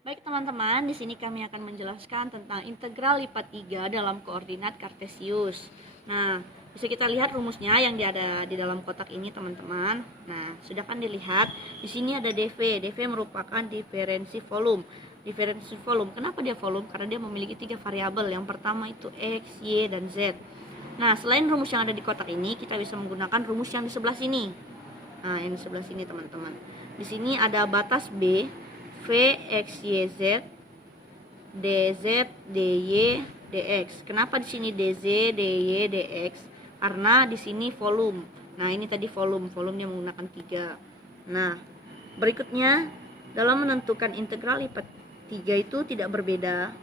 Baik teman-teman, di sini kami akan menjelaskan tentang integral lipat 3 dalam koordinat kartesius. Nah, bisa kita lihat rumusnya yang ada di dalam kotak ini teman-teman. Nah, sudah kan dilihat, di sini ada dV. dV merupakan diferensi volume. Diferensi volume, kenapa dia volume? Karena dia memiliki 3 variabel. Yang pertama itu X, Y, dan Z. Nah, selain rumus yang ada di kotak ini, kita bisa menggunakan rumus yang di sebelah sini. Nah, yang di sebelah sini teman-teman. Di sini ada batas B, V, X, Y, Z, DZ, DY, DX. Kenapa di sini DZ, DY, DX? Karena di sini volume. Nah, ini tadi volumenya menggunakan 3. Nah, berikutnya dalam menentukan integral lipat 3 itu tidak berbeda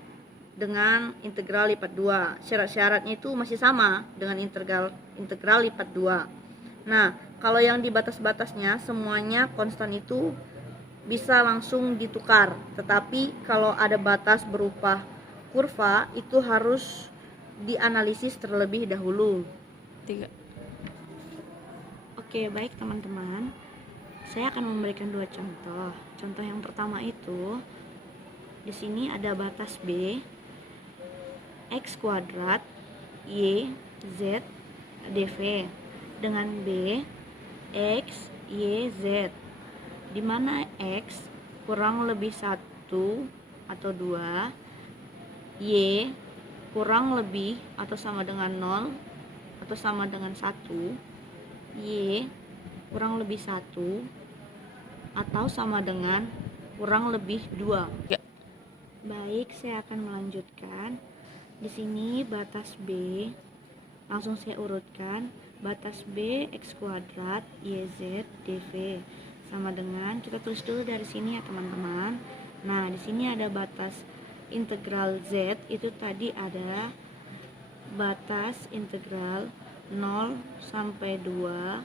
dengan integral lipat 2. Syarat-syaratnya itu masih sama dengan integral lipat 2. Nah, kalau yang di batas-batasnya semuanya konstan itu bisa langsung ditukar, tetapi kalau ada batas berupa kurva itu harus dianalisis terlebih dahulu. 3. Oke, baik teman-teman. Saya akan memberikan 2 contoh. Contoh yang pertama itu di sini ada batas B, X kuadrat, Y, Z, dV dengan B, X, Y, Z, di mana X kurang lebih 1 atau 2, Y kurang lebih atau sama dengan 0 atau sama dengan 1, Y kurang lebih 1 atau sama dengan kurang lebih 2. Ya. Baik, saya akan melanjutkan. Di sini batas B, langsung saya urutkan. Batas B X kuadrat YZ dV sama dengan, kita tulis dulu dari sini ya teman-teman. Nah, di sini ada batas integral Z, itu tadi ada batas integral 0 sampai 2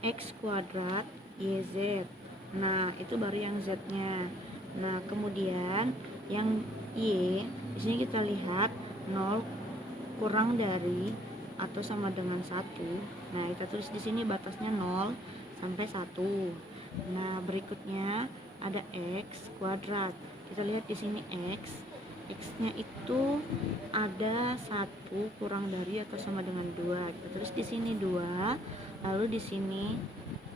X kuadrat YZ. Nah, itu baru yang Z-nya. Nah, kemudian yang Y, di sini kita lihat 0 kurang dari atau sama dengan 1. Nah, kita tulis di sini batasnya 0 sampai 1. Nah, berikutnya ada X kuadrat. Kita lihat di sini X-nya itu ada 1 kurang dari atau sama dengan 2. Kita tulis di sini 2, lalu di sini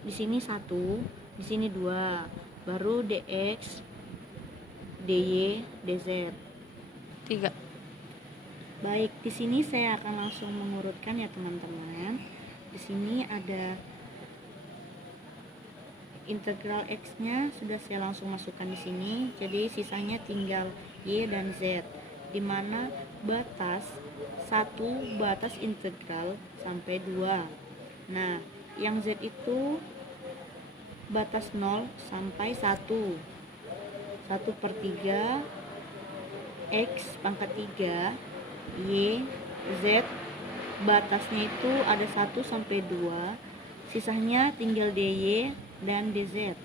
1, di sini 2. Baru DX, DY, DZ. 3. Baik, di sini saya akan langsung mengurutkan ya teman-teman. Di sini ada integral X-nya sudah saya langsung masukkan di sini. Jadi sisanya tinggal Y dan Z. Di mana batas 1 batas integral sampai 2. Nah, yang Z itu batas 0 sampai 1. 1/3 X pangkat 3 Y Z, batasnya itu ada 1 sampai 2, sisanya tinggal DY dan DZ.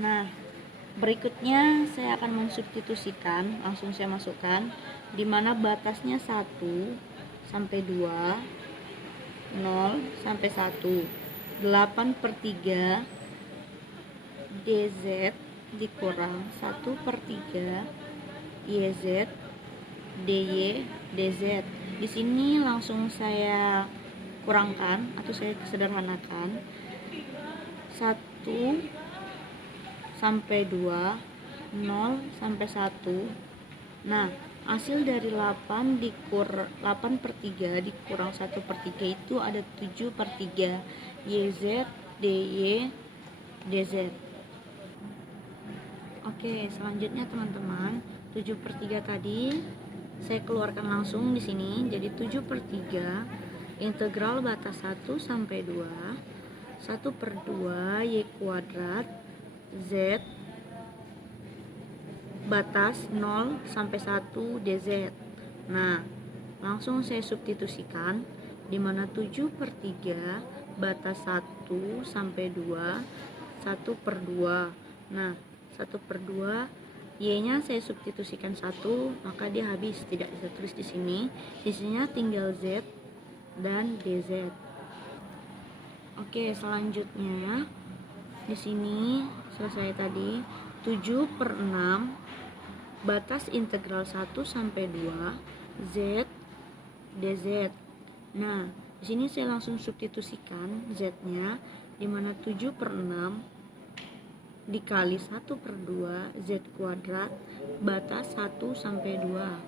Nah, berikutnya saya akan mensubstitusikan, langsung saya masukkan, di mana batasnya 1 sampai 2, 0 sampai 1, 8/3 DZ dikurang 1/3 YZ DY DZ. Di sini langsung saya kurangkan atau saya sederhanakan. 1 sampai 2, 0 sampai 1. Nah, hasil dari 8/3 dikurang 1/3 itu ada 7/3 YZ DY DZ. Oke, selanjutnya teman-teman, 7/3 tadi saya keluarkan langsung di sini. Jadi 7/3 integral batas 1 sampai 2, 1/2 Y kuadrat Z batas 0 sampai 1 DZ. Nah, langsung saya substitusikan, di mana 7/3 batas 1 sampai 2, 1/2. Nah, 1/2 Y-nya saya substitusikan 1, maka dia habis, tidak bisa tulis di sini. Sisinya tinggal Z dan DZ. Oke, selanjutnya Di sini selesai tadi 7/6 batas integral 1 sampai 2 Z dz. Nah, di sini saya langsung substitusikan Z-nya, di mana 7/6 dikali 1/2 Z kuadrat batas 1 sampai 2.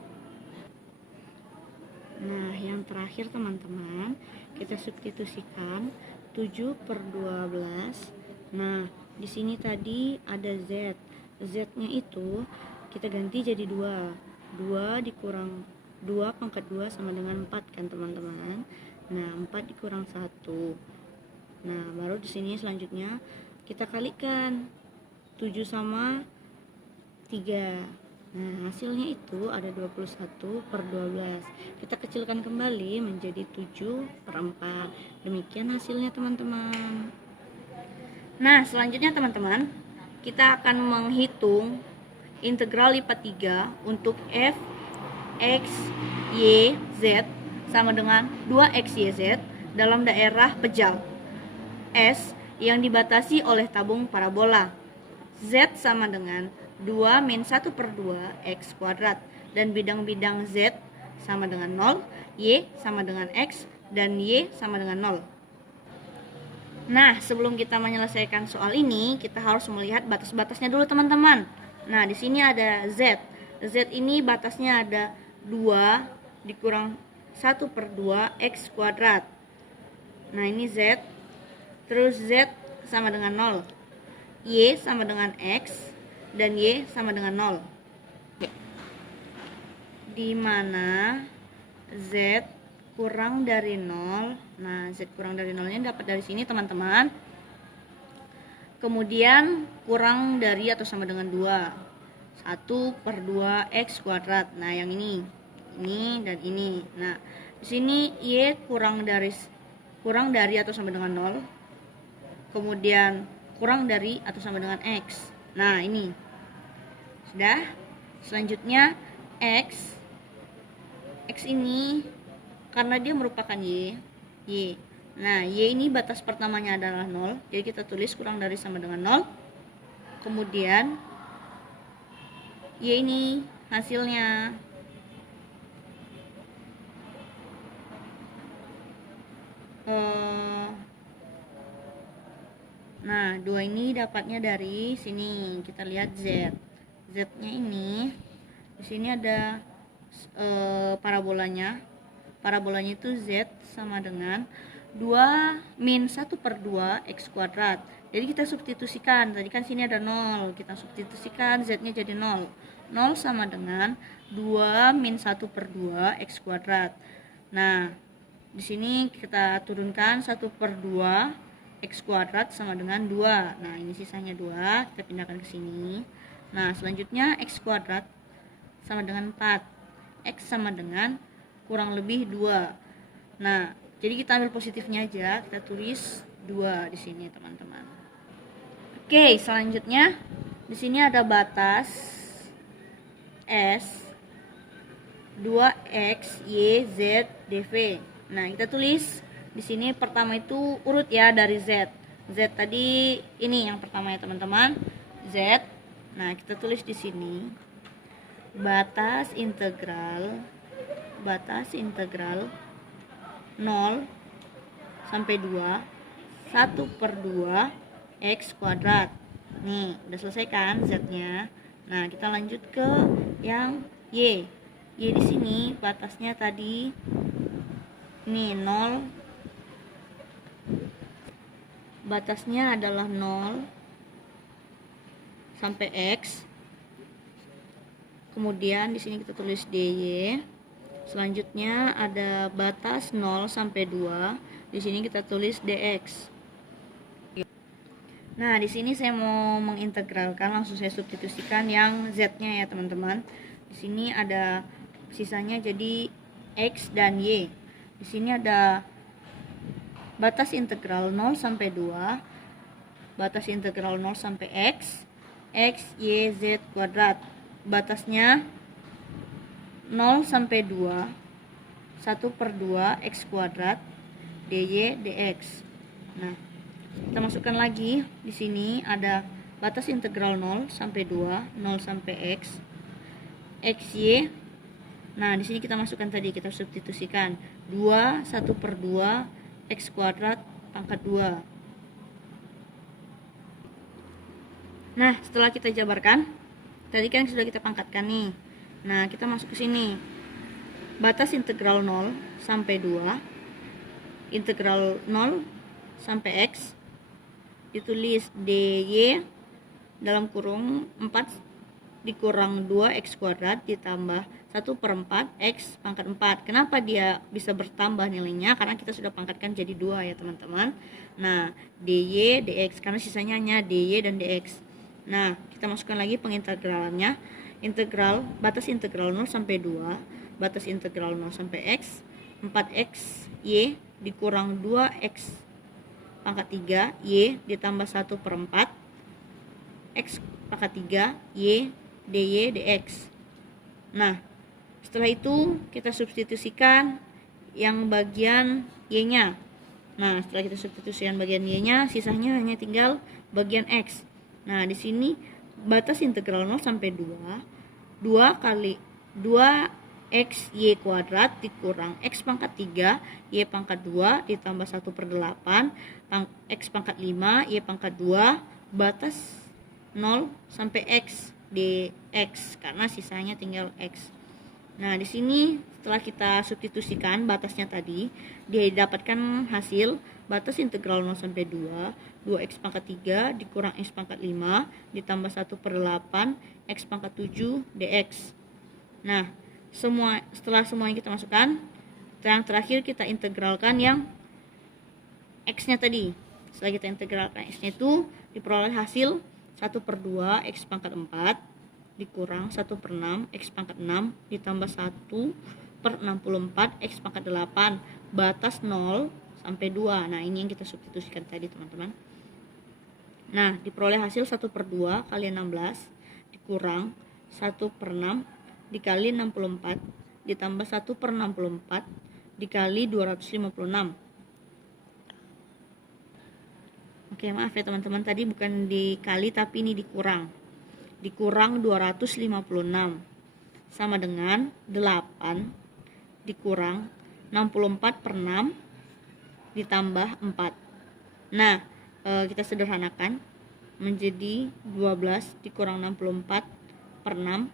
Nah, yang terakhir teman-teman, kita substitusikan 7/12. Nah, di sini tadi ada Z. Z-nya itu kita ganti jadi 2. 2 dikurang 2 pangkat 2 sama dengan 4 kan teman-teman. Nah, 4 dikurang 1. Nah, baru di sini selanjutnya kita kalikan 7 sama 3. Nah, hasilnya itu ada 21/12. Kita kecilkan kembali menjadi 7/4. Demikian hasilnya teman-teman. Nah, selanjutnya teman-teman, kita akan menghitung integral lipat 3 untuk f x y z sama dengan 2x y z dalam daerah pejal S yang dibatasi oleh tabung parabola. Z sama dengan 2 min 1/2 x kuadrat, dan bidang-bidang Z sama dengan 0, Y sama dengan X, dan Y sama dengan 0. Nah, sebelum kita menyelesaikan soal ini, kita harus melihat batas-batasnya dulu teman-teman. Nah, di sini ada Z. Z ini batasnya ada 2 dikurang 1/2 x kuadrat. Nah, ini Z. Terus Z sama dengan 0. Y sama dengan X, dan Y sama dengan 0. Di mana Z kurang dari 0. Nah, Z kurang dari 0-nya dapat dari sini teman-teman. Kemudian kurang dari atau sama dengan 2. 1/2 X kuadrat. Nah, yang ini dan ini. Nah, di sini Y kurang dari atau sama dengan 0. Kemudian kurang dari atau sama dengan X. Nah, ini sudah. Selanjutnya X ini karena dia merupakan Y. Nah, Y ini batas pertamanya adalah 0, jadi kita tulis kurang dari sama dengan 0. Kemudian Y ini hasilnya. Nah, 2 ini dapatnya dari sini. Kita lihat Z. Z-nya ini di sini ada parabolanya. Parabolanya itu Z sama dengan 2 min 1/2 X kuadrat. Jadi kita substitusikan. Tadi kan sini ada 0. Kita substitusikan Z-nya jadi 0. 0 sama dengan 2 min 1/2 X kuadrat. Nah, di sini kita turunkan 1/2 X kuadrat sama dengan 2. Nah, ini sisanya 2, kita pindahkan ke sini. Nah, selanjutnya X kuadrat sama dengan 4. X sama dengan kurang lebih 2. Nah, jadi kita ambil positifnya aja, kita tulis 2 di sini, teman-teman. Oke, selanjutnya di sini ada batas S 2x y z dv. Nah, kita tulis di sini pertama itu urut ya dari Z. Z tadi ini yang pertama ya teman-teman, Z. Nah, kita tulis di sini batas integral 0 sampai 2 1/2 X kuadrat. Nih, udah selesai kan Z-nya. Nah, kita lanjut ke yang Y. Y di sini batasnya tadi ini 0. Batasnya adalah 0 sampai X. Kemudian di sini kita tulis DY. Selanjutnya ada batas 0 sampai 2. Di sini kita tulis DX. Nah, di sini saya mau mengintegralkan, langsung saya substitusikan yang Z-nya ya, teman-teman. Di sini ada sisanya jadi X dan Y. Di sini ada batas integral 0 sampai 2, batas integral 0 sampai X, Y, Z kuadrat. Batasnya 0 sampai 2, 1/2 X kuadrat, DY, DX. Nah, kita masukkan lagi. Di sini ada batas integral 0 sampai 2, 0 sampai x, xy. Nah, di sini kita masukkan tadi, kita substitusikan 2 1/2 x kuadrat pangkat 2. Nah, setelah kita jabarkan, tadi kan sudah kita pangkatkan nih. Nah, kita masuk ke sini. Batas integral 0 sampai 2, integral 0 sampai x, ditulis dy dalam kurung 4 dikurang 2x kuadrat ditambah 1/4 x pangkat 4. Kenapa dia bisa bertambah nilainya? Karena kita sudah pangkatkan jadi 2 ya teman-teman. Nah, dy dx, karena sisanya hanya dy dan dx. Nah, kita masukkan lagi pengintegralannya. Integral, batas integral 0 sampai 2, batas integral 0 sampai x, 4x y dikurang 2x pangkat 3 y ditambah 1/4 x pangkat 3 y dy dx. Nah, setelah itu kita substitusikan yang bagian y-nya. Nah, setelah kita substitusikan bagian y-nya, sisanya hanya tinggal bagian x. Nah, di sini batas integral 0 sampai 2 kali 2x y kuadrat dikurang x pangkat 3 y pangkat 2 ditambah 1/8 x pangkat 5 y pangkat 2 batas 0 sampai x dx, karena sisanya tinggal x. Nah, di sini setelah kita substitusikan batasnya tadi, dia didapatkan hasil batas integral 0 sampai 2x pangkat 3 dikurang x pangkat 5 ditambah 1/8 x pangkat 7 dx. Nah, setelah semuanya kita masukkan, yang terakhir kita integralkan yang x-nya tadi. Setelah kita integralkan x-nya itu, diperoleh hasil 1/2 x pangkat 4 dikurang 1/6 x pangkat 6 ditambah 1/64 x pangkat 8 batas 0 sampai 2. Nah, ini yang kita substitusikan tadi teman-teman. Nah, diperoleh hasil 1/2 kali 16 dikurang 1/6 dikali 64 ditambah 1/64 dikali 256. Oke, maaf ya teman-teman, tadi bukan dikali tapi ini dikurang. Dikurang 256 sama dengan 8 dikurang 64/6 ditambah 4. Nah, kita sederhanakan menjadi 12 dikurang 64/6.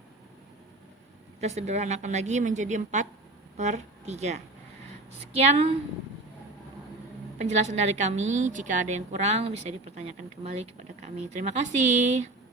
Kita sederhanakan lagi menjadi 4/3. Sekian penjelasan dari kami. Jika ada yang kurang bisa dipertanyakan kembali kepada kami. Terima kasih.